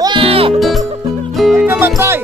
Wow! Ay namatay!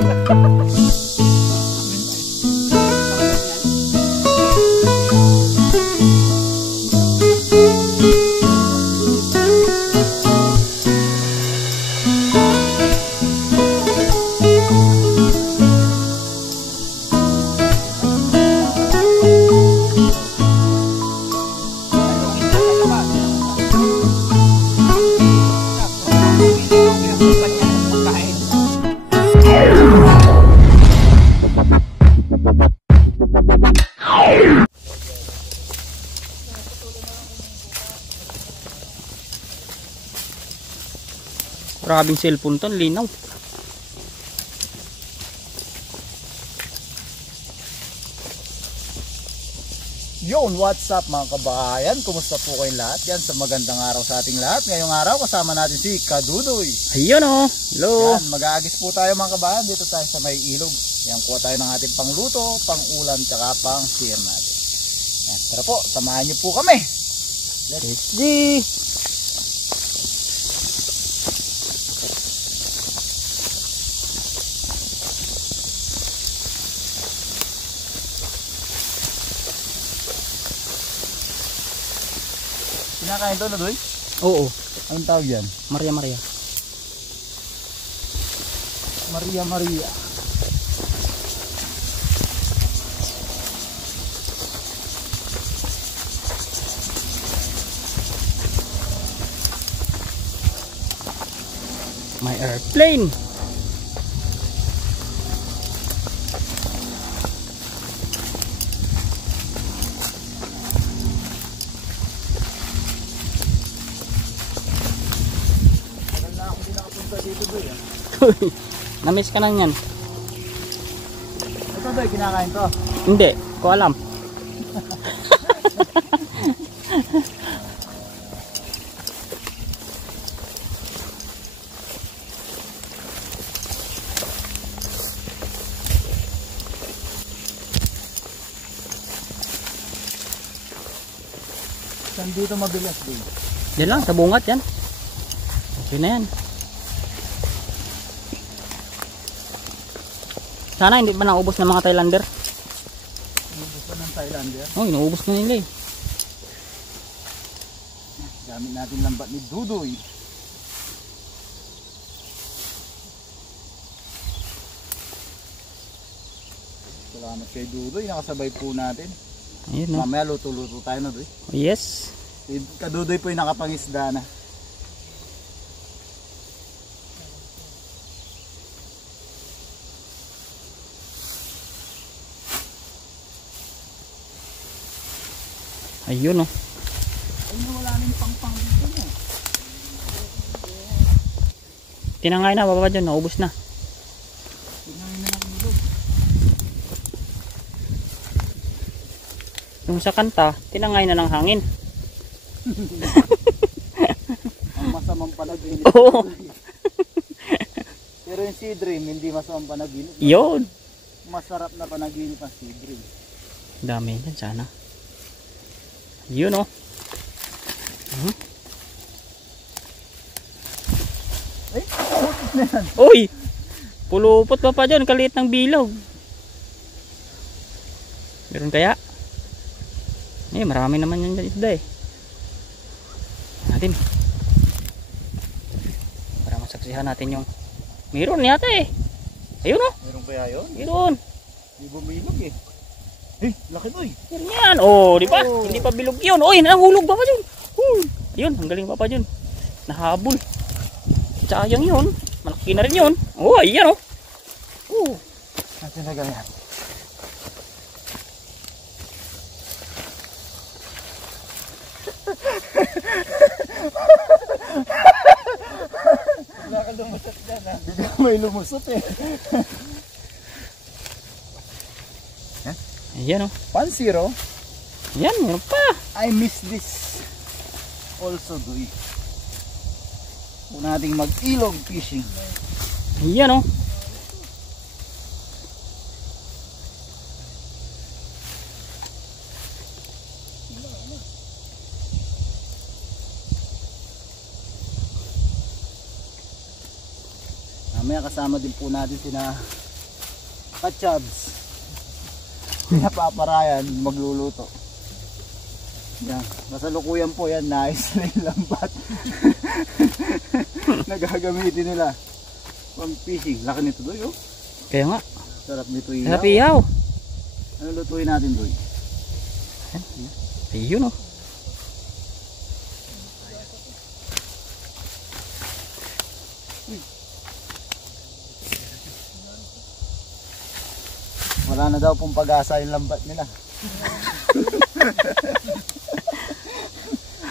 Grabing cellphone to, linaw. Yon, what's up mga kabayan? Kumusta po kayong lahat? Yan, sa magandang araw sa ating lahat. Ngayong araw kasama natin si Kadudoy. Ayun oh. Hello. Yan, mag-aagis po tayo mga kabayan. Dito tayo sa may ilog. Yan, kuha tayo ng ating pangluto, pang-ulam, tsaka pang-sear natin. Yan, tara po, samahan niyo po kami. Let's go. Kinakain to na doy? Oo. Anong tawag yan? Maria Maria. Maria Maria. My airplane. Namiss ka na yan. Ito doy, kinakain to? Hindi, ko alam. Saan dito mabigas doy? Yan lang, sa bungat yan. Okay na yan. Sana hindi pa naubos ng mga Thailander. Naubos pa ng Thailander? Oh, inuubos na nila eh. Gamit natin lambat ni Dudoy. Salamat kay Dudoy, nakasabay po natin. Ayun no. Mamaya luto-luto tayo na doy. Yes. Si Kadudoy po yung nakapangisda na. Ayun oh. Ay, wala na yung pang-pang dito na. Tinangay na, baba dyan, naubos na. Tinangay na ng ilog. Yung sa kanta, tinangay na ng hangin. Ang masamang panaginip. Oo. Pero yung Sea Dream, hindi masamang panaginip. Yun. Masarap na panaginip ang Sea Dream. Dami yan sana. Yun oh. Ay, putis na yan. Uy! Pulupot pa dyan, kaliit ng bilog. Meron kaya? Eh, marami naman yan dyan isda eh. Natin. Para masaksihan natin yung... Meron yata eh. Ayun oh. Meron kaya yun? Meron. Hindi bumilog eh. Eh, laki boy. Meron yan. Oh, di ba? Oh. Hindi pa bilog yun. Uy, nahulog pa dyan. Yun, ang galing pa dyan. Nahabol. Sayang yun. Malaki na rin yun. Oh, ayan oh. Natin na ganyan. Wala ka lumusot dyan ha. Hindi ka may lumusot eh. Ayan oh. 1-0. Yan, meron pa. I miss this. Also do it. Kung nating mag-ilog fishing. Ayan oh. Mamaya kasama din po natin sina Kachabs. Sina Papa Ryan magluluto. Yan, masalukuyan po yan, nice na yung lambat. Nagagamitin nila pang fishing. Laki nito doy, oh. Kaya nga. Sarap nito ihaw. Sarap ihaw. Ano lutuin natin doy? Ayun, oh. Wala na daw pong pag-asa yung lambat nila.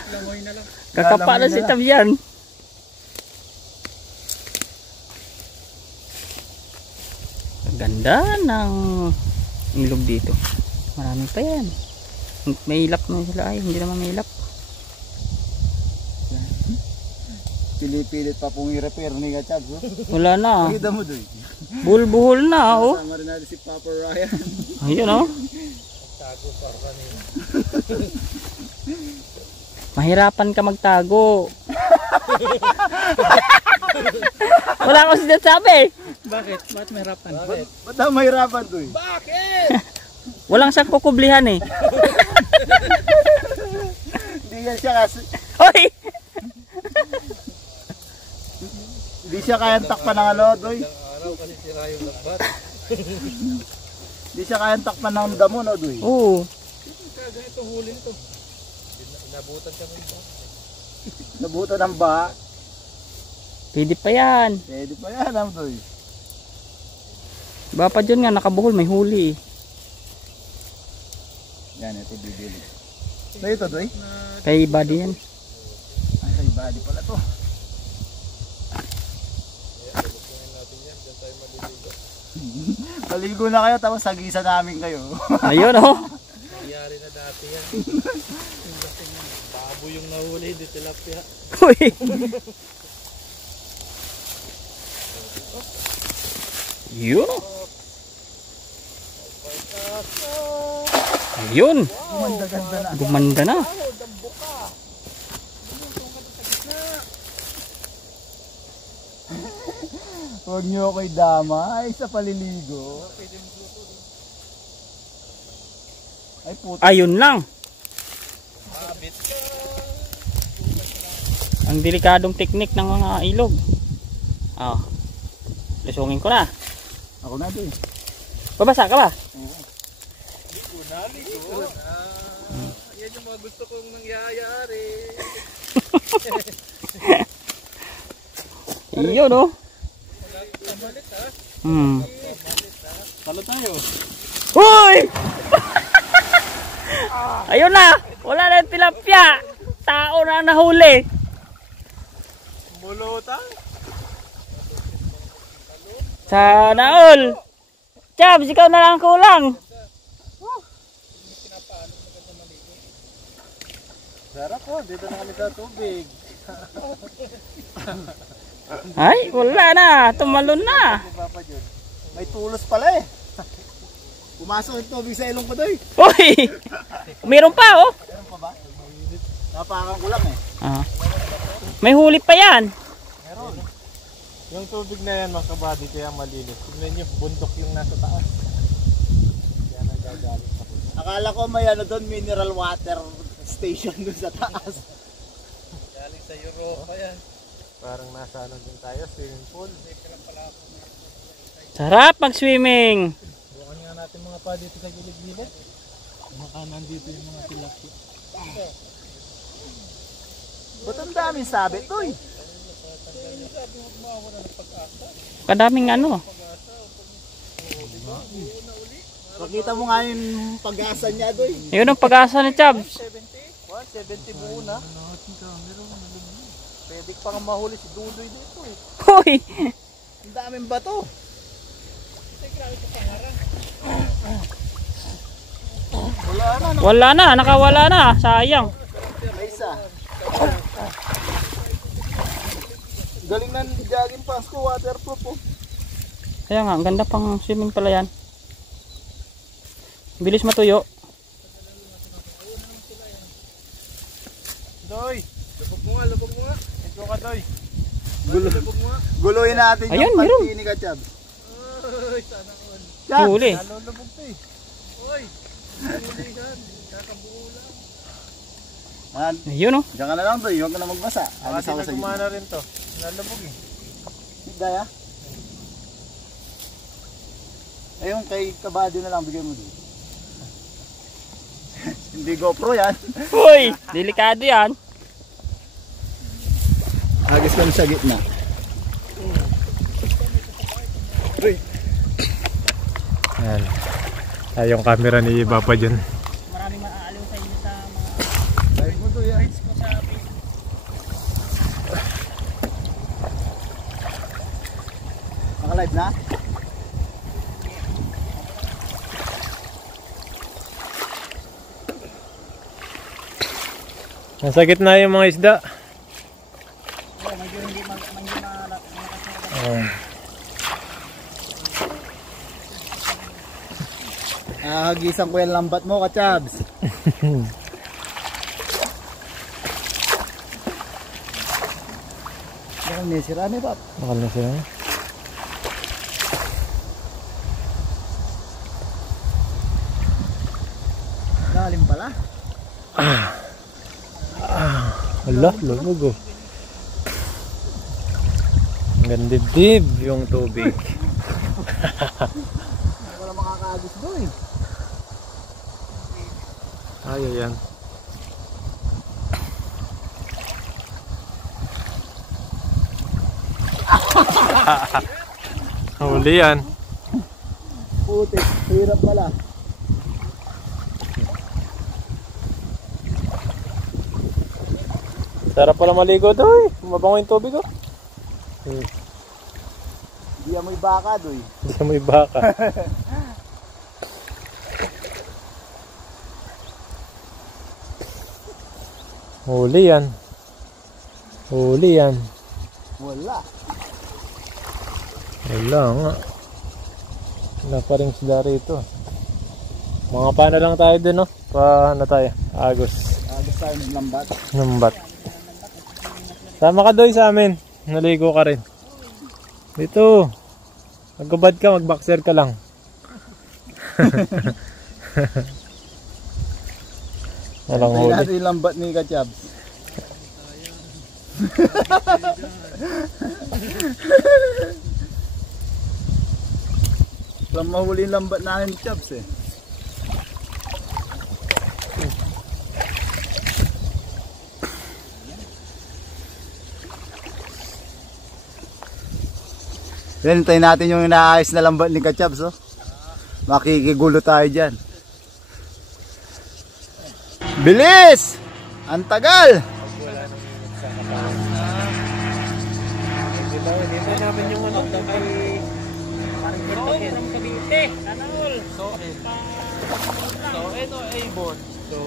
Langoy na lang. Kakapa na si Tab yan. Ganda ng ilog dito. Marami pa yan. May ilap na sila. Ay, hindi naman may ilap. Pilipilit pa pong i-repair ni Kachabs, oh. Wala na. Pakita mo doy. Buhol-buhol na, oh. Kasama rin natin si Papa Ryan. Ayun, oh. Tago pa kanina. Mahirapan ka magtago. Wala akong sinasabi. Bakit? Bakit mahirapan? Ba't daw mahirapan doy? Bakit? Walang siyang kukublihan eh. Hindi yan siya kasi. Hoy! Hindi siya kayang takpan ng ano doy. Araw kasi sira yung lambat. Hindi siya kayang takpan ng damo, no doy. Oo. Kaya itong huli nito. Inabutan kami ba? Nabutan ng baha. Pwede pa yan. Pwede pa yan, am doy. Ba pa dyan nga, nakabuhol, may huli eh. Yan, ito bibili. So ito doy? Kay body yan. Ay, kay body pala to. Maligo na kayo tapos sagisa namin kayo. Ayun, oh. Nangyari na dati yan. Babo yung nahuli, hindi tilapia. Uy. Yun. Ayun. Gumanda-ganda na. Gumanda na. Huwag niyo ako'y damay sa paliligo. Ay puto. Ayun lang. Habit ka. Ang delikadong teknik ng mga ilog. Ah. Lusungin ko na. Ako na doy. Babasa ka ba? Ligo na. Yan yung mga gusto kong nangyayari. Iyon, oh. Malit ha? Talo tayo. Uy! Ayun na. Wala na yung tilapia. Tao na nahuli. Mulutang. Sana all. Chabs, ikaw na lang kulang. Sarap po, dito na kami sa tubig. Ay, wala na. Tumalon na. May tulos pala eh. Pumasok yung tubig sa ilong ko doy. Uy! Meron pa, oh. Meron pa ba? Napakan ko lang eh. Ah. May huli pa yan. Meron. Yung tubig na yan mga kabady kaya malinis. Tignan nyo, bundok yung nasa taas. Kaya nagagalit sa bundok. Akala ko may ano doon, mineral water station doon sa taas. Galing sa Europa yan. Parang nasa ano din tayo, swimming pool. Sarap mag-swimming. Bukan nga natin mga pa dito sa gilid-gilid. Baka nandito yung mga tilapia. Ba't ang daming sabit doy? Kadaming ano. Pakita mo nga yung pag-asa niya doy. Yun ang pag-asa ni Chabs. 170 buo na. Pwede pang mahuli si Dudoy dito eh. Uy! Ang daming bato. Wala na. Wala na. Nakawala na. Sayang. May isa. Galing na ni Jogging Pants ko, waterproof oh. Kaya nga, ang ganda pang swimming pala yan. Bilis matuyo. Doy! Lubog mo nga, lubog mo nga. Ito ka Doy. Guluhin natin Ayan, yung meron. panty ni Kachab. Uy, sana all. Chab! Huli. Nalulubog to eh. Uy, huli yan. Kakabuo lang. Ayun oh. Diyan ka na lang doy, huwag ka na magbasa. Alis Kasi ako sa gitna. nagkumana rin to. Nalulubog eh. Daya? Eh yung kay Kabady na lang, bigyan mo doon. Hindi GoPro yan. Uy, delikado yan. Agis kami sa gitna. Ayan. Ay, yung camera ni Papa dyan. Maraming maaaliw sa inyo sa mga Dahil mo doon yan. friends ko sa Facebook. Naka-live na? Nasa gitna yung mga isda. Medyo hindi malakas. Hagisan ko yung lambat mo, Kachabs. Bakit may sira ni Pap? Bakal na sila. Lalim pala. Hala, lubog oh. Ang dibdib yung tubig. Wala makakagis doon eh. Ay, ayan. Huli yan. Putik, hirap pala. Sarap pala maligo daw eh. Mabango yung tubig oh. Hindi amoy baka doy. Hindi ka may baka. Huli yan. Huli yan. Wala. Wala nga. Wala pa rin sila rito. Mga paano lang tayo dun no? Paano tayo? Agos. Agos tayo ng lambat. Numbat. Sama ka doy sa amin. Naligo ka rin. Dito. Magbabad ka, magboxer ka lang. Walang Tayo huli. natin yung lambat ni Kachabs. Walang mahuli yung lambat namin ni Chabs eh. Yan, hintayin natin yung inaayos na lambat ni Kachabs oh. Makikigulo tayo dyan. Bilis! Ang tagal! Dito namin yung ano. From Cavite. Sana all. So ito ay board. So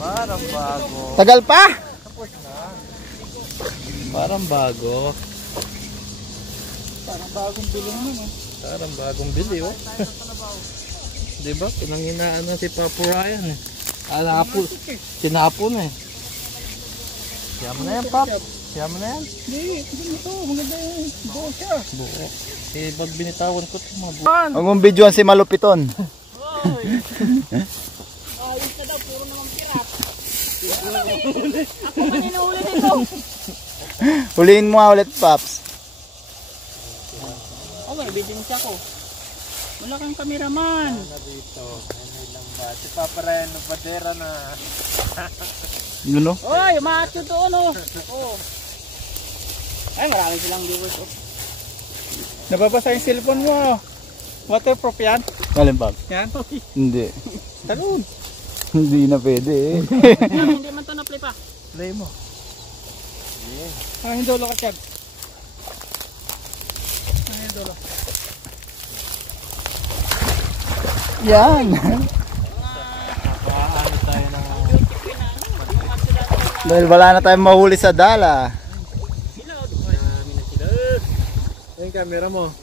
parang bago. Tagal pa! Parang bago. Parang bagong bilong naman. Parang bagong bili oh. Diba? Pinanghinaan na si Papa Ryan eh. Napo. Sinapon eh. Siya mo na yan, Pap. Siya mo na yan. Hindi, ito, maganda yung buo siya. Buo. Eh, pag binitawan ko ito mga buo. Huwag mong videoan si Malupiton. Ayos na daw, puro naman pirat. Ako man inuuli nito. Huliin mo nga ulit, Paps. Oh, may ebidensya ko. Wala kang kameraman. Dito, may lambat. Si Papa Ryan, badera na. Yun no? Oy, macho doon oh. Oh. Ay, marami silang viewers oh. Nababasa yung cellphone mo. Waterproof yan? Alin, Paps? Yan. Hindi. Talon. Hindi na pwede eh. Hindi man to na-play pa. Play mo. Ah, hindi ulo ka, Chad. Hindi ulo. Yan. Paano tayo ng... Dahil wala na tayong mahuli sa dala. Yung camera mo.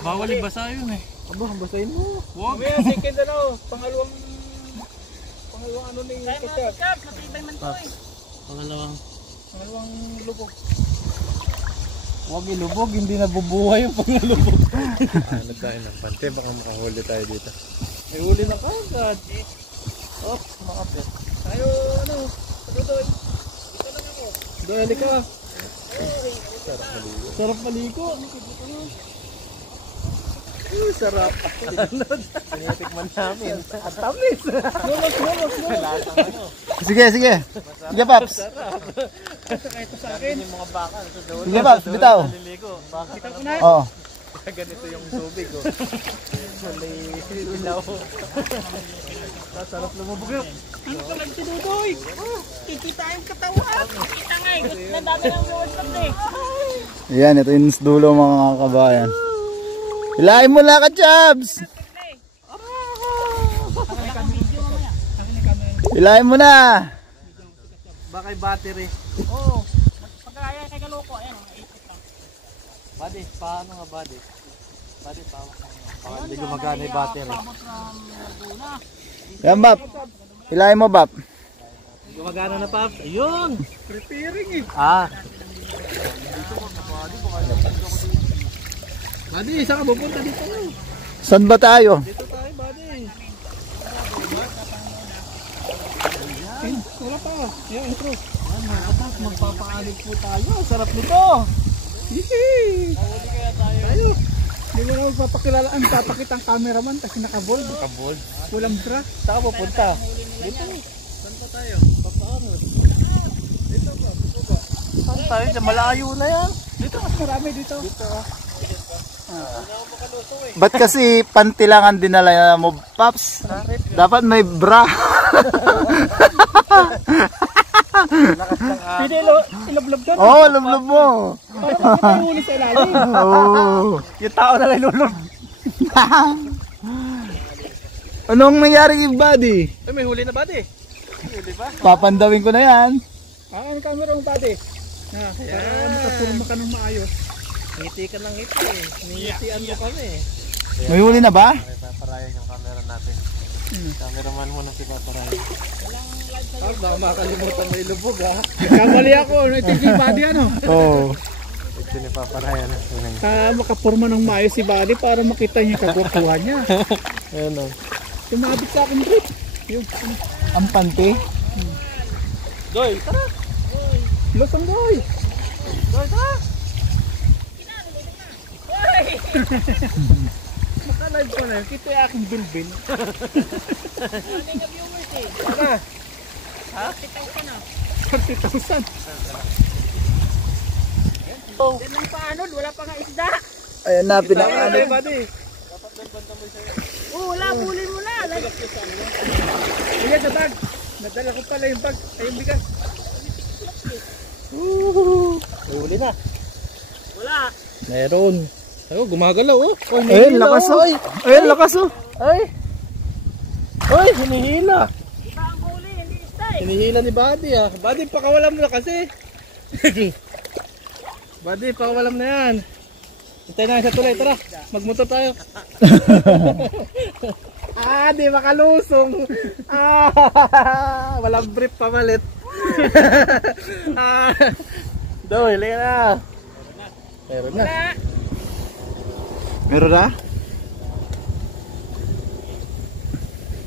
Bawal ibasa yun eh. Aba, basahin mo. Huwag. Second ano, pangalawang Ano na yung Kachab, matibay man to eh. Pangalawang lubog. Huwag ilubog, hindi nabubuhay yung pangalubog. Ano tayo ng pante, baka makahuli tayo dito. May huli na kagad. Oh, makapit. Tayo, Dodoy. Ito lang ako. Dodoy ka. Sarap maligo. Sarap. Tinitikman namin. Ang tamis. Lumos. Sige. Sige, Paps. Ito sa akin. Yung mga baka. Sige, Paps. Bitaw. Bitaw ko na. Oo. Ganito yung tubig. Malay ilaw. Sarap lumubog yun. Ano ka lang si Dudoy? Kikita yung katawan. Kita nga eh. Nadami ng water eh. Ayan, ito yung dulo mga kabayan. Hilahin mo na, Kachabs! Hilahin mo na! Baka yung battery. Oo. Pagkaya kay Galoko. Ayan, naisip lang. Buddy, paano nga buddy? Buddy, tawag ka. Hindi gumagana yung battery. Sabot from Laguna. Yan, Bap. Hilahin mo, Bap. Gumagana na pa. Ayun! Preparing eh. Ah. Buddy, saan ka pupunta dito? Saan ba tayo? Dito tayo, buddy. Wala pa. Yung intro. Magpapaalit po tayo. Sarap nito. Yee! Mahuli kaya tayo. Hindi mo na magpapakilala ang papakita ang cameraman kasi nakabold. Nakabold? Walang bra. Saan ka pupunta? Dito. Saan pa tayo? Papaano? Dito ba? Saan tayo? Malayo na yan. Dito mas marami dito. Dito ah. Ba't kasi pantilangan dinala mo, Paps? Dapat may bra. Pwede ilublob doon. Oo, lumlub mo. Para makita yung huli sa ilalim. Oo. Yung tao na ilulub. Anong nangyari kay Buddy? Ay, may huli na buddy. Huli ba? Papandawin ko na yan. Ang camera mo buddy. Para makapurma ka ng maayos. Ngiti ka ng ngiti eh. Ngitian mo kami eh. May huli na ba? Paparayan yung camera natin. Cameraman mo na si Paparayan. Baka makalimutan mo ilubog ha. Kamali ako. Ito yung body ano. Oo. Ito ni Paparayan. Makapurma ng maayos si Buddy para makita niya kagwapuhan niya. Ayan o. Tumabit sa akin trip. Ang panty. Doy, tara. Losong boy. Doy, tara. Naka-live ko na yun. Kita yung aking bilbil. Ano yung viewers eh? Tara. Ha? 50,000 na. 30,000. Yan lang paanod, wala pa nga isda. Ayan na, pinakaano. Buddy. Oo, wala, bulin mo na. Iya sa bag. Nadala ko pala yung bag. Ay yung bigas. May huli na. Wala. Meron. Ayun, gumagalaw oh. Ayun, lakas oh. Ayun, lakas oh. Ay! Ay, hinihila. Iba ang huli, hindi isda eh. Hinihila ni Buddy ah. Buddy, pakawalam mo na kasi. Buddy, pakawalam na yan. Hintay na sa tulay, tara. Magmotor tayo. Di makalusong. Walang brief pamalit. Doy, liga na. Meron na. Meron na?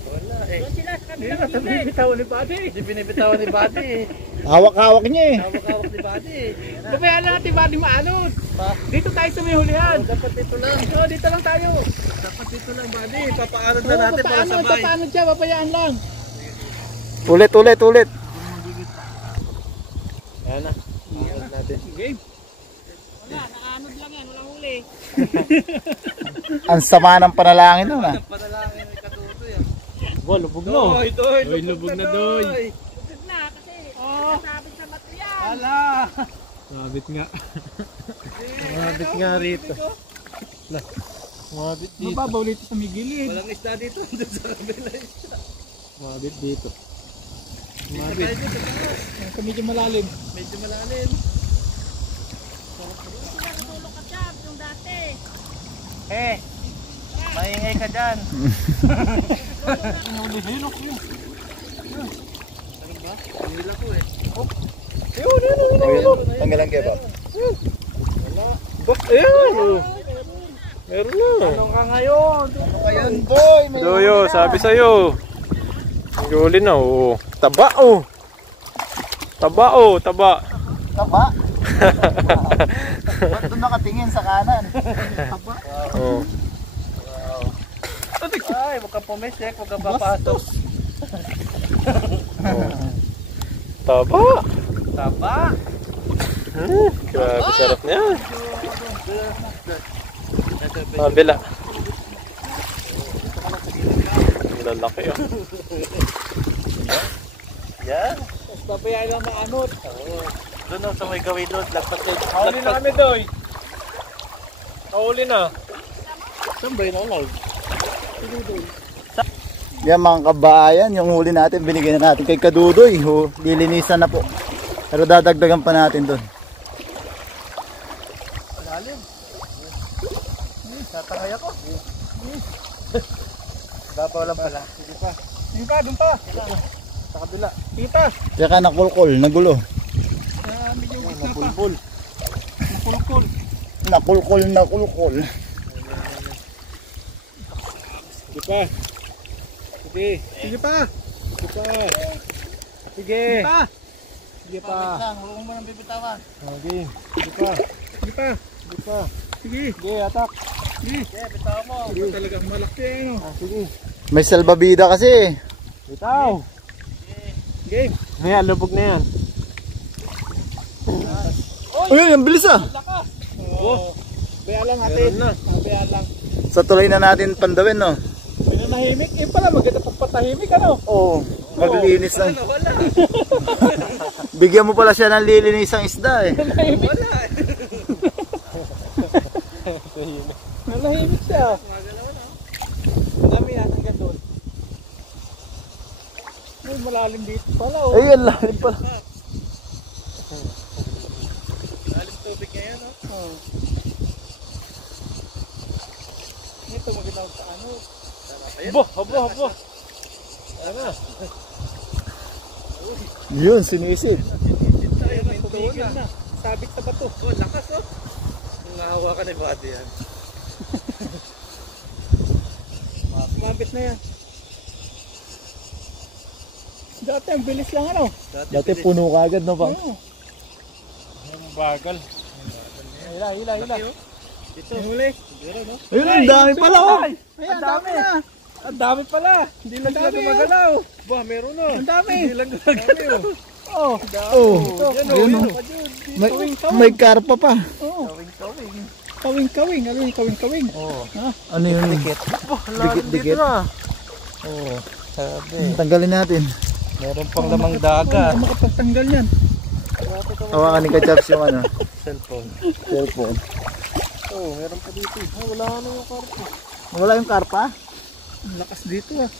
Wala eh. Doon sila sa Hindi kabilang na gilid. binibitawan ni Buddy. Hindi binibitawan ni Buddy. Hawak-hawak niya eh. Hawak-hawak ni Buddy. Pabayaan na natin Buddy maalot. Dito tayo sa may hulihan. Dapat dito lang. Oo, dito lang tayo. Dapat dito lang, Buddy. Papaanod na natin para Paano, sabay. paano siya? Pabayaan lang. Ulit. Ayan na. Paanod natin. Game. Wala, nakaanod lang yan, walang huli. Ang sama ng panalangin nun ah. Panalangin may katuto yan. Wow, lubog Doy, Doy. Doy, lubog na, Doy. Busog na kasi nasabit sa bato yan. Ala! Sabit nga. Mabit nga rito. Mabit dito. Mababaw dito sa may gilid. Walang isda dito. Doon sa kabila isda. Mabit dito. Mabit. Sa medyo malalim. Medyo malalim. Sila natulog ka siya, yung dati. Maingay ka dyan. Tanggalan kayo ba? Ayan! Meron na. Anong ka ngayon? Ayan boy! Doyo, sabi sa'yo. Huli na, oh. Taba, oh. Taba, oh. Taba. Taba? Ba't doon nakatingin sa kanan? Taba? Oh. Ay, huwag kang pumisik, huwag kang papasok. Taba. Taba. Grabe, sarap niya. Kabila. Ang lalaki, oh. Yan. Tapos pabayaan lang maanot. Doon sa may gawin doon. Lagpas din. Huli na kami doy. Huli na. Saan ba yun ang Yan mga kabayan, yung huli natin, binigyan na natin kay Kadudoy. Lilinisan na po. Pero dadagdagan pa natin doon. Malalim. Tatangay ako. Dapat lang pala. Sige pa. Sige pa, dun pa. Sa kabila. Sige pa. Tsaka nakulkol, nagulo. Medyo gitna pa. Nakulkol. Nakulkol. Sige pa. Sige. Sige pa. Sige pa. Sige. Sige pa. Sige pa. Huwag mo nang bibitawan. Sige. Sige pa. Sige pa. Sige pa. Sige. Sige, atak. Sige. Sige, bitawan mo. Sige, talagang malaki ano. Sige. May salbabida kasi. Bitaw. Sige. Ayan, lubog na yan. Uy, ang bilis ah. Oo. Baya lang natin. Baya lang. Sa tuloy na natin pandawin, no? Pinanahimik. Eh pala, maganda pagpatahimik ano? Oo. Maglinis lang. Wala. Bigyan mo pala siya ng lilinisang isda eh. Wala. Nanahimik siya. Ang dami yan, hanggang doon. Ay, malalim dito pala oh. Ayun, lalim pala. Lalim tubig ngayon oh. Ito magandang sa ano. Habo. Ano? Yun, sinisid. May tumigil na. Sabit sa bato. Oh, lakas oh. Nangahawa ka na yung body yan. Mabit na yan. Dati ang bilis lang ano. Dati puno ka agad, no, Pang? Oo. Bagal. Hila. Dito. Huli. Ayun, ang dami pala, oh. Ay, ang dami na. Ang dami pala. Hindi lang sila gumagalaw. Ba, meron na. Ang dami. Hindi lang gumagalaw. Oh. Oh, ayun, oh. May karpa pa. Oh. Kawing. Ano yung kawing? Oh. Ano yun? Dikit. Oh. Sabi. Tanggalin natin. Meron pang lamang daga. Ano makapagtanggal yan? Hawakan ni Kachaps yung ano, Cellphone. cellphone. Oh, meron pa dito. Oh, wala na yung karpa. Wala yung karpa? Ang lakas dito ah.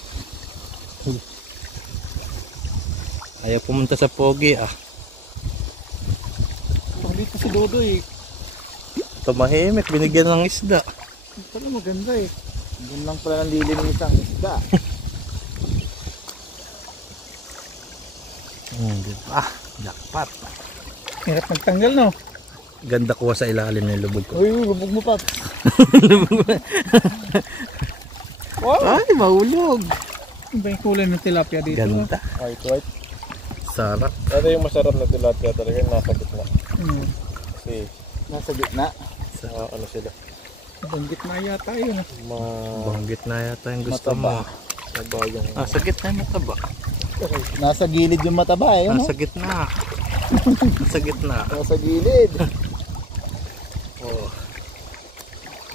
Ayaw pumunta sa Pogi ah. Pag dito si Dodoy. Tumahimik, binigyan ng isda. Pala maganda eh. Doon lang pala ng lilinisang isda. Ah, jackpot. Hirap magtanggal no? Ganda kuha sa ilalim ng lubog ko. Uy, lubog mo pa. Wow! Ay, mahulog. Ano ba yung kulay ng tilapia dito? Ganda. White. Sarap. Ito yung masarap na tilapia talaga yung nasa gitna. Kasi Nasa gitna. sa ano sila. Banggit na yata yun ah. Banggit na yata yung gusto mo. Mataba yung... Ah, sa gitna yung mataba. Nasa gilid yung mataba eh, no? Nasa gitna. Sa gitna. Nasa gilid. Oh.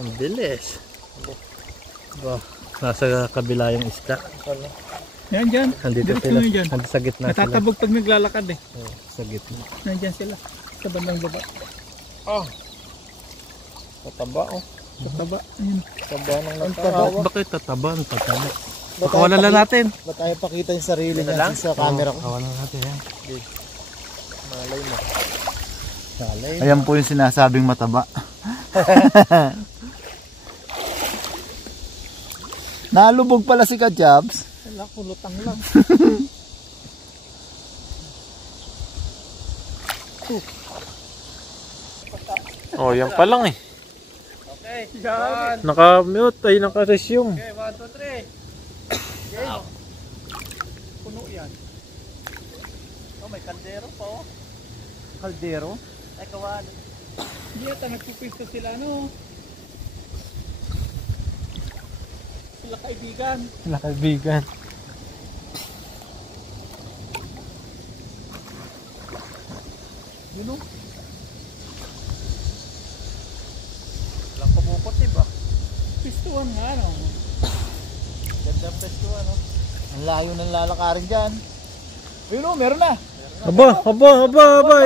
Ang bilis. Ba, nasa kabila yung isda. Yan dyan. Nandito Diretso sila. na dyan. Nandito sa gitna sila. Natatabog pag naglalakad eh. Oh, sa gitna. Nandyan sila. Sa bandang baba. Ah. Tataba oh. Sa taba. Ayun. Taba ng taba. Bakit tataba? Ang tataba. Ba't Pakawalan lang natin. Ba't tayo pakita yung sarili niya sa camera ko? Pakawalan natin yan. Malay mo. Malay mo. Ayan po yung sinasabing mataba. Nalubog pala si Kajabs. Wala, kulutang lang. Oh, yan pa lang eh. Okay, yan. Naka-mute ay naka-resume. Okay, 1, 2, 3. Okay. Puno yan. Oh, may kaldero pa oh. Kaldero. Ay, kawan. Hindi yata nagpipisto sila, no? Sila kaibigan. Sila kaibigan. Yun o. Walang kumukot, diba? Pistuan nga, no? Ganda pistuan, no? Ang layo ng lalakarin dyan. Ayun o, meron na. Aba,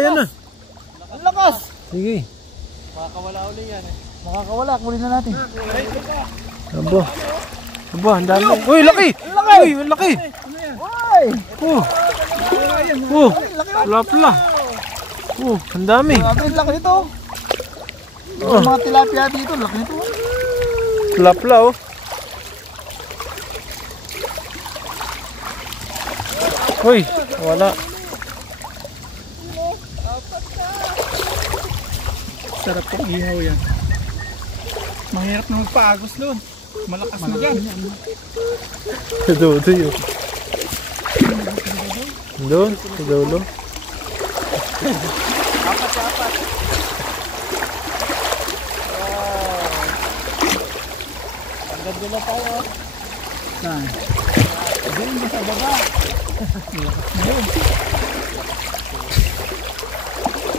yan na. Ang lakas. Sige. Makakawala uli yan, eh. Makakawala, kunin na natin. Ay, ito. Aba, ang dami. Uy, laki! Uy, ang laki! Ay! Pula. Ang dami. Grabe, ang laki nito. Yung mga tilapia dito, laki nito. Pula, oh. Uy, wala. Sarap pang ihaw yan. Mahirap na magpaagos doon. Malakas na dyan. Dodo yun. Doon, sa dulo. Apat. Hanggang doon na tayo. Saan? Doon ba sa baba?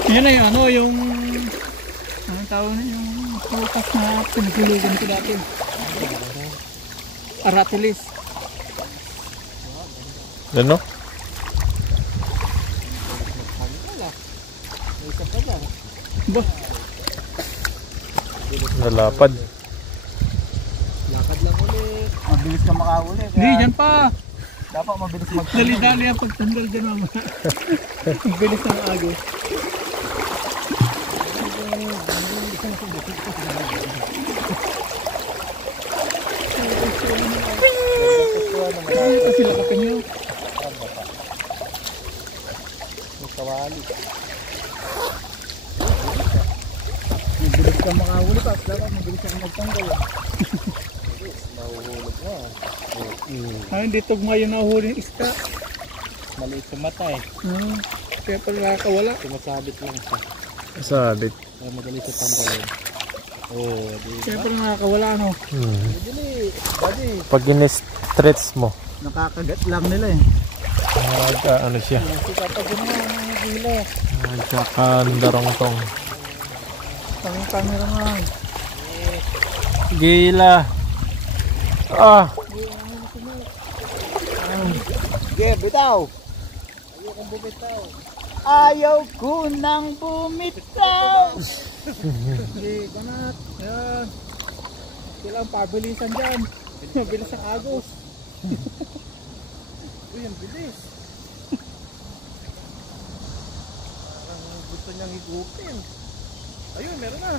Yan na yung ano, yung anong tawag na yung putas na pinagulugan ko dati. Aratilis. Ano? Ba? Nalapad. Lakad lang ulit. Mabilis ka makahuli. Hindi, dyan pa. Dapat mabilis magtulog. Dali-dali ang pagtanggal dyan mama. Ang bilis ng agos. Ay, kasi lakapan nyo. May kawali. Mabilis ka makahuli pa. Dapat mabilis ka magtanggal. Mahuhulog mo. Ay, hindi tugma yung nahuhuli ng isda. Maliit sa mata eh. Kaya pala nakakawala. Sumasabit lang siya. Sabit. Kaya madali siya tanggalin. Oh, di Kaya pala nakakawala, no? Madali. Buddy. Pag in-stretch mo, Nakakagat lang nila eh. ano siya? Kapag yun nga, mga gila. Nagkakandarong-tong. Panging camera nga. Gila. Ah, Sige, bitaw. Ayaw ko nang bumitaw. Hindi, kanat. Yan. Kailangan pabilisan dyan. Mabilis ang agos. Uy, ang bilis. Parang gusto niyang higupin. Ayun, meron na.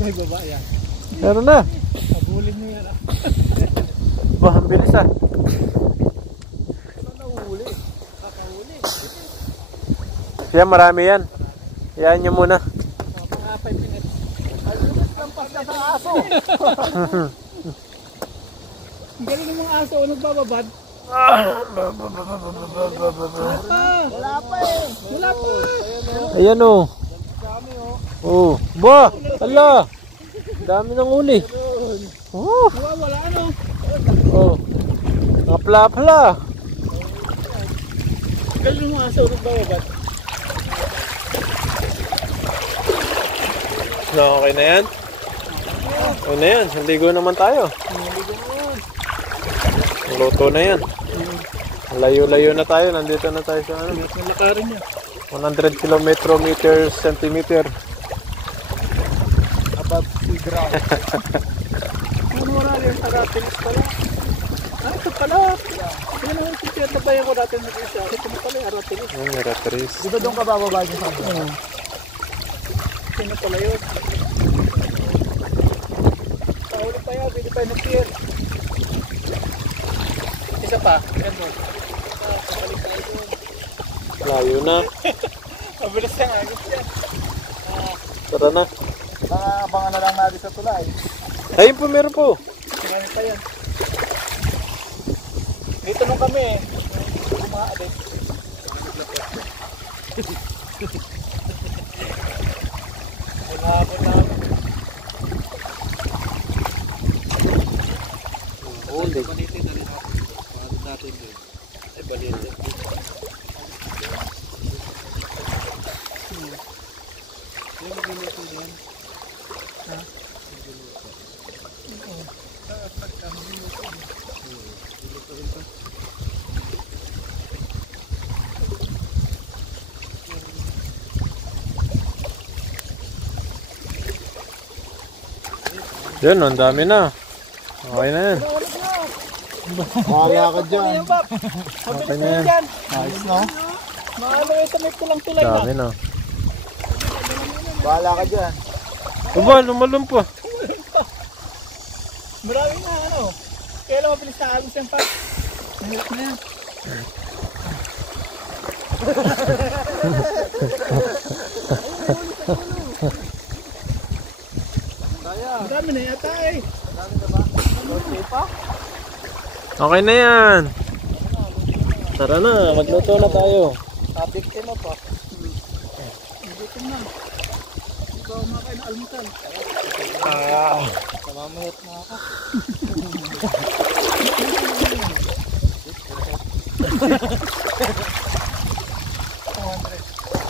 Ay, baba yan. meron na. Pabulin mo yan. Bah, ang bilis ah. Nakahuli. Nakahuli. Siya, marami yan. Iyan nyo muna. Mga 5 minutes. Lampas ka sa aso. Ang galing ng mga aso. Nagbababad. Wala pa eh. Wala pa. Ayan oh. Oh, ba, ala. Dami ng uli. Oh, Wala ano. oh. Napla-pla. Ang galing ng mga aso. Nagbababad. No, okay na yan? Okay na yan. Naligo naman tayo. Luto na yan. Layo-layo na tayo. Nandito na tayo sa ano. Nalakarin niya. 100 kilometer, centimeter. Above sea ground. Ano wala rin sa Aratilis pala? Ah, ito pala. Yan ang tinatabayan ko dati mag-isa. Ito mo pala yung Aratilis. Ayun, Miratriz. Di ba doon ka bababa niyo sa aso? Sino pala yun? Pauli pa yan. Bili pa ng pier. Isa pa. Yan doon. Pabalik tayo doon. Layo na. Mabilis lang agos yan. Tara na. Abangan na lang natin sa tulay. Ayun po, meron po. Marami pa yan. Dito nung kami eh. Umaalis. Habol namin. Ulit. Yun, ang dami na. Okay na yan. Bahala ka dyan. Okay na yan. Nice, no? Maano yung sa may pulang tulay na. Dami na. Bahala ka dyan. Uba, lumalun pa. Marami na ano. Kaya lang mabilis na agos yan pa. Mahirap na yan. Marami na yata eh. Okay na yan. Tara na, magluto na tayo. Tabik mo pa. Dito na. Ikaw kumakain ng almusal. Namamahit na ako.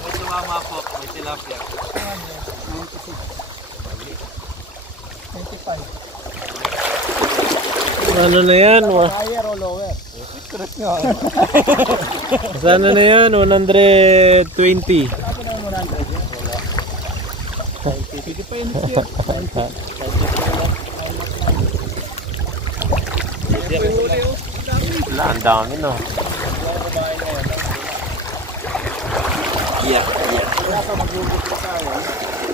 May tumama po, may tilapia. 25. Ano na yan? Higher o lower? Sana na yan? 120. Ako na yung 100 yan. Wala. Sige pa yun siya. Wala, ang dami no. Yeah. Kaya ka maglulot na tayo.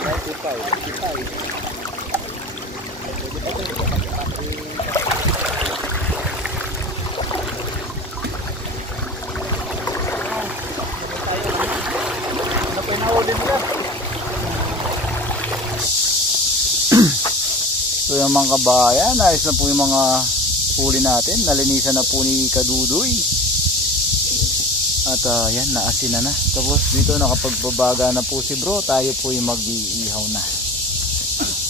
95. Ano pa yung nahuli mo yan? So yung mga kabayan, ayos na po yung mga huli natin. Nalinisan na po ni Kadudoy. At yan, naasin na. Tapos dito nakapagbabaga na po si bro. Tayo po yung mag-iihaw na.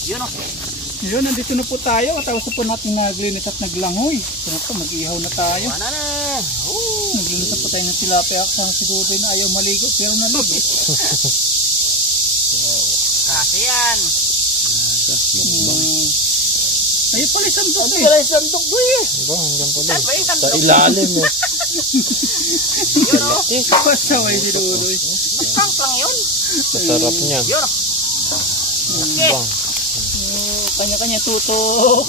Yun o. Yun, nandito na po tayo. Tapos po natin naglinis at naglangoy. So na po, mag-ihaw na tayo. Ano na? Naglinis na po tayo ng tilapia. Kasama si Dudoy na ayaw maligo. Pero naligo. Kasi yan. Ayun pala isang dog eh. Wala yung sandok boy eh. Diba, hanggang pala. Saan ba yung Sa sandok? ilalim eh. Yun o. Pasaway si Dudoy. Pang yun. Masarap niya. Yun o. Okay. Bang. Kanya-kanya tutok.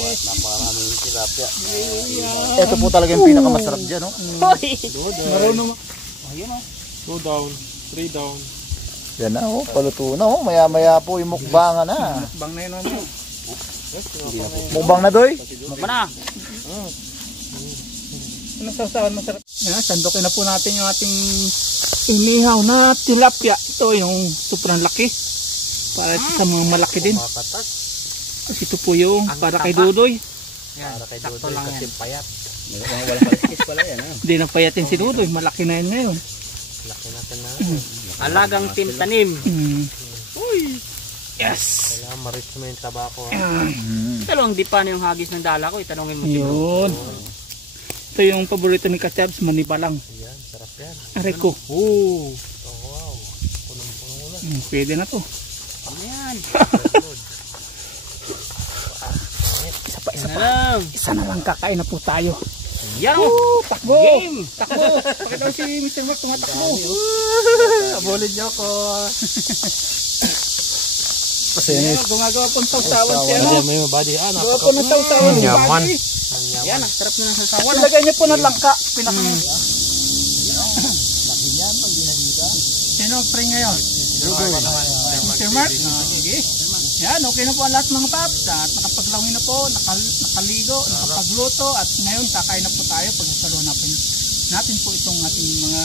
Napakaraming tilapia. Ito po talaga yung pinakamasarap dyan, no? Hoy. Marunong Ayun o. 2 down, 3 down. Yan na, oh, paluto na, oh. Maya-maya po yung mukbangan na. bang na yun naman. Mukbang na, Doy? Mukha na. Anong sausawan masarap? Yan, sandokin na po natin yung ating inihaw na tilapia. Ito yung sobrang laki. Para sa mga malaki din. Makatas. Kasi ito po yung para kay Dudoy. Para kay Dodoy kasi payat. Hindi na payatin si Dudoy. Malaki na yun ngayon. Laki natin na. Alagang timtanim. Uy! Yes! Kailangan maris mo yung tabako. Talong di pa na yung hagis ng dala ko. Itanongin mo si bro. Yun. Ito yung paborito ni Kachabs. Manibalang. Yan, sarap yan. Aray ko. Oh, wow. Punong-puno na. Pwede na to. Ano yan? Isa Ano lang? Isa na lang kakain na po tayo. Yan o. Takbo! Game. Takbo! Pakita mo si Mr. Mark tumatakbo. Abulin niyo ako. Kasi yan is. Gumagawa po ng sausawan siya. Ayan, may mabadi. Gawa po ng sausawan si Yaman. Buddy. Yan, ang sarap na ng sasawan. Ilagay niyo po ng langka. Sino ang spring ngayon? Mr. Mark? Sige. Yan, okay na po ang lahat mga paps. At nakapaglangoy na po, nakaligo, nakapagluto. At ngayon, kakain na po tayo. Pagkasalo na po natin po itong ating mga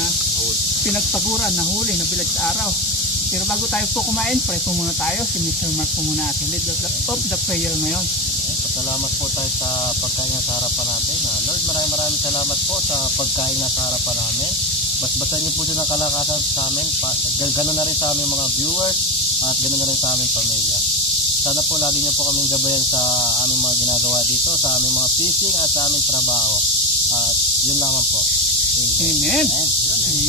pinagpaguran na huli na bilad sa araw. Pero bago tayo po kumain, pray po muna tayo. Si Mr. Mark po muna ating lead of the prayer ngayon. Salamat po tayo sa pagkain na sa harapan natin. Lord, maraming salamat po sa pagkain na sa harapan namin. Basbasan niyo po din ang kalakasan sa amin. Ganoon na rin sa aming mga viewers at ganoon na rin sa aming pamilya. Sana po lagi niyo po kaming gabayan sa aming mga ginagawa dito, sa aming mga fishing at sa aming trabaho. At yun lamang po. Amen.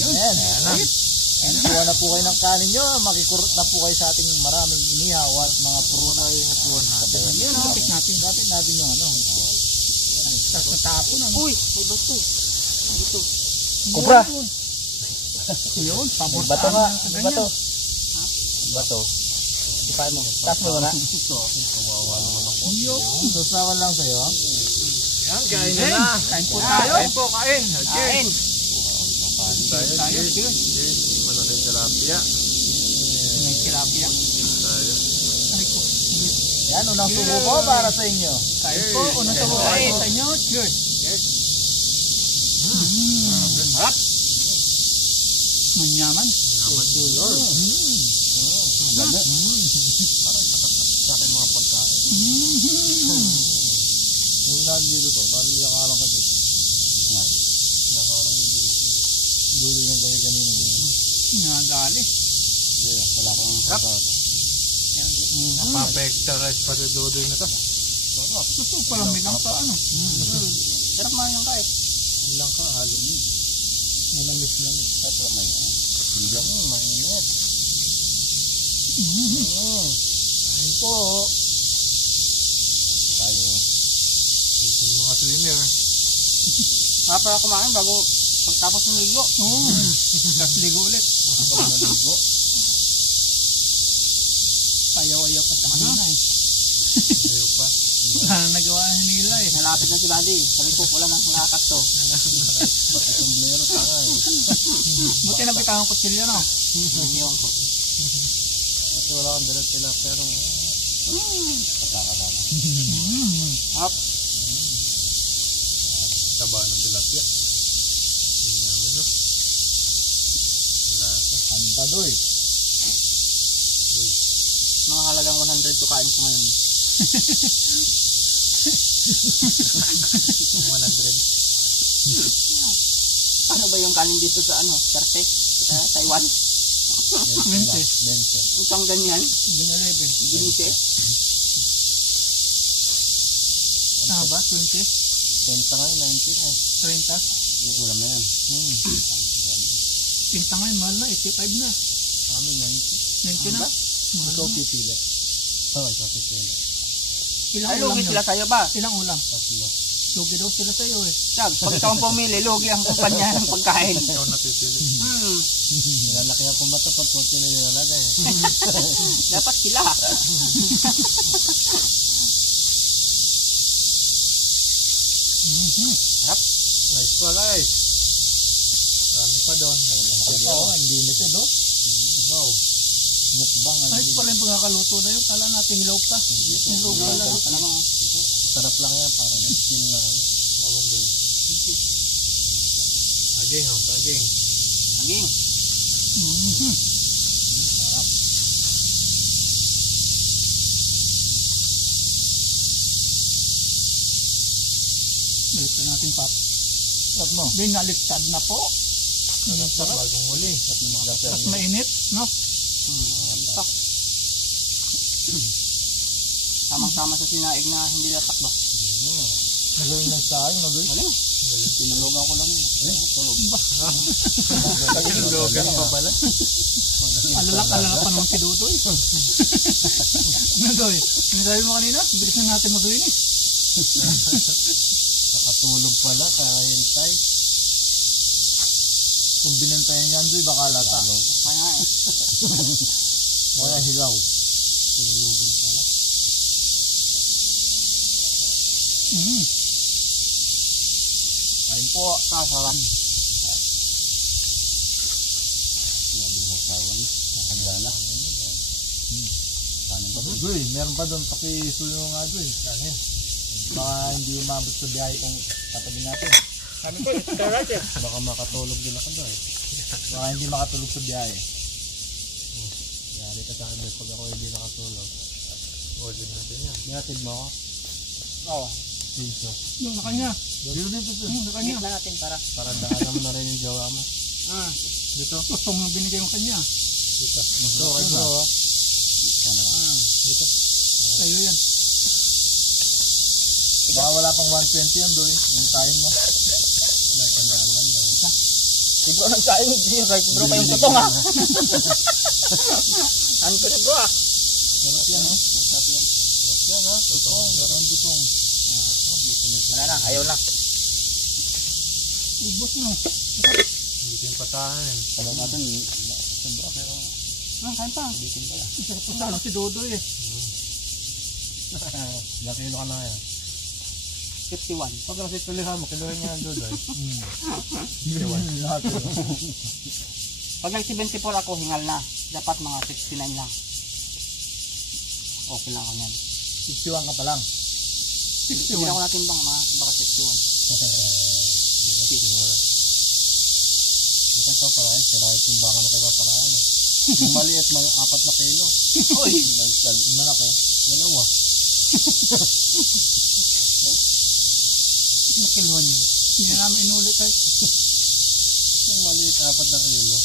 Amen. Kuha na po kayo ng kanin nyo, makikurot na po kayo sa ating maraming inihaw at mga pruta. Yan o, natin natin yung ano. Sa tapon ano. Uy, may bato. Dito. Kubra! Yun, pabor Bato nga, sa bato. ganyan. Bato. Ipain mo. Taas mo na. Yun. Susawan lang sa'yo. Yan, kain na na. Kain po tayo. Kain po, kain. Kain. Tayo, cheers. Malaking tilapia. May tilapia. Tayo. Ay ko. Yan, unang subo ko para sa inyo. Kain po, unang sa buhay sa inyo. Cheers. Harap. Manyaman. Sa akin mga pagkain. Huwag na dito to, bali nakakarang ka dito. Dulo yung gawin kanina. Nadali. Wala kang kasama. Napapectorize pa rin dodo na to. Gusto pala may lang sa ano. Sarap man yung kain. Ilang ka, halo. Manamis. Tapos may Mainit. Ayun po. Tayo. Yung mga swimmer. Harap pala kumain bago pagtapos ng ligo. Oo. Tapos ligo ulit. Ayaw-ayaw pa sa kanina eh. Ayaw pa. Wala na nagawa nila eh. Nalapit na si Buddy. Sabi ko, wala nang lakas to. Pati sombrero, tanga eh. Buti na bitang ang kutsilyo no. Iniwan ko. Kasi wala kang dalang tilapia nung Pataka lang. Harap. taba ng tilapia. Yun namin, no? Wala ka. Kanin pa doy. Mga halagang 100 to kain ko ngayon. 100. Ano ba yung kanin dito sa ano? Sarte? Taiwan? 20. Isang ganyan? 11. Ginite? Tama ba? 20? 10 nga yun, 19 eh. 30? Yung ulam na yan. Pinta ngayon, mahal na. 85 na. Kami 90. 90 na. Mahal Ikaw na. pipili. Oo, ikaw pipili. Ilang Ay, ulam lugi yun? sila sa'yo ba? Ilang ulam? 3. Lugi daw sila sa'yo eh. Sab, pag ikaw ang pumili, lugi ang kumpanya ng pagkain. Ikaw na pipili. Nilalaki ako mata pag konti na nilalagay. Dapat sila. Rice pa, guys. Marami pa doon. Hindi limited oh. Ibaw. Mukbang. Kahit pala yung pagkakaluto na yun, kala natin hilaw pa. Hilaw pala. Sarap lang yan, parang skin na. Tawag doon. Saging, saging. Haging. Baliktad natin pap. Sarap mo. Binaliktad na po. Sarap pa, bagong huli. Tapos mainit, no? Ito. Samang-sama sa sinaig na hindi latak ba? Nagaling ng sayang, nagaling. Galing. Tinulugan ko lang yun. Tulog. Logan pa pala. Alala pa naman si Dudoy. Dudoy, sabi mo kanina, bilis na natin maglinis. Nakatulog pala, kahintay. Kung binantayan yan doy, baka lata. Kaya eh. Kaya hilaw. Tinulugan pala. Kain po. Kasarap. Gabi sa sawan. Nakagala na. Kanin pa doon. Doy, meron pa doon. Pakisuyo nga doy. Baka hindi umabot sa biyahe kung tatabi natin. Kami po, Star Roger. Baka makatulog din ako doon. Baka hindi makatulog sa biyahe. Yari ka sa akin pag ako hindi nakatulog. Order natin yan. Natid mo ako? Oo. Dito. Yung sa kanya. Dito dito. Yung sa kanya. na natin para. Para daanan mo na rin yung jowa mo. Ah, Dito. gusto mo binigay mo kanya. Dito. Ito kay bro. Ah, Dito. sa'yo yan. Baka wala pang 120 yan doy. Yung time mo. Wala kang daan lang daw. Si bro nagsaing. Bro kayong tutong ha. Ano ko na bro ah. Sarap yan oh. Sarap yan. Sarap yan ha. Tutong. Sarap tutong. Wala na, ayaw na. Ubos na. Dito yung patahan. Alam natin. Sobra pero. Ah, kain pa. Sarap pa sana si Dodoy eh. Ilang kilo ka na yan? 51. Pag kasi tulihan mo, kilohin niya ang dodoy. Pag nag-74 ako, hingal na. Dapat mga 69 lang. Okay lang ako yan. 61 ka pa lang. Hindi na ako natin bang mga baka 61. Ito pa para ay sira yung timbangan na kay paparayan. Yung maliit, 4 na kilo. Uy! Malaki. Dalawa. Nakiluhan yun. Hindi na namin inulit ay. Yung maliit, 4 na kilo.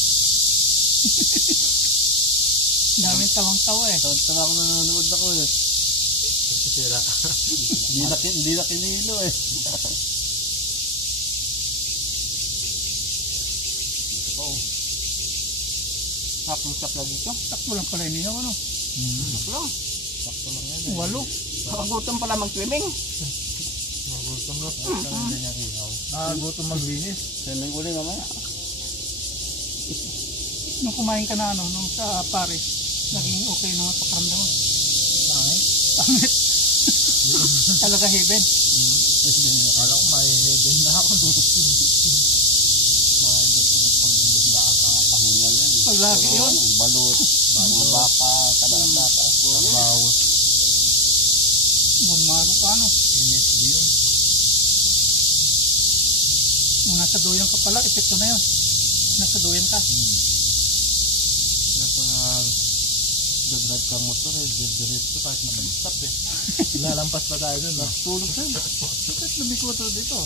Daming tawang-tawa eh. Tawad ako nanonood ako eh. Sira. Hindi na kinilo eh. Tapos sapla dito. Takbo lang pala inihaw ano. Tapos Sakto lang yan eh. 8. nakagutom pala mag-swimming. Magutom na. Sakto lang din yung ihaw. Gutom maglinis. Swimming uli mamaya. Nung kumain ka na ano, nung sa Paris, naging okay naman pakiramdaman. Pangit. Pangit. Talaga heaven. Akala ko may heaven na ako. Mahal ba sila pang bigla ka? Pahingal yan. Pag lagi yun, Balut. Mga baka. Kadang baka. Sabaw. bunmaro pa ano. MSG yun. Kung nasa doyan ka pala, epekto na yun. Nasa doyan ka. Kaya pag nag-drive kang motor eh, diretso kahit nakastop eh. Lalampas pa tayo dun. Tulog sa'yo. Bakit lumiko to dito?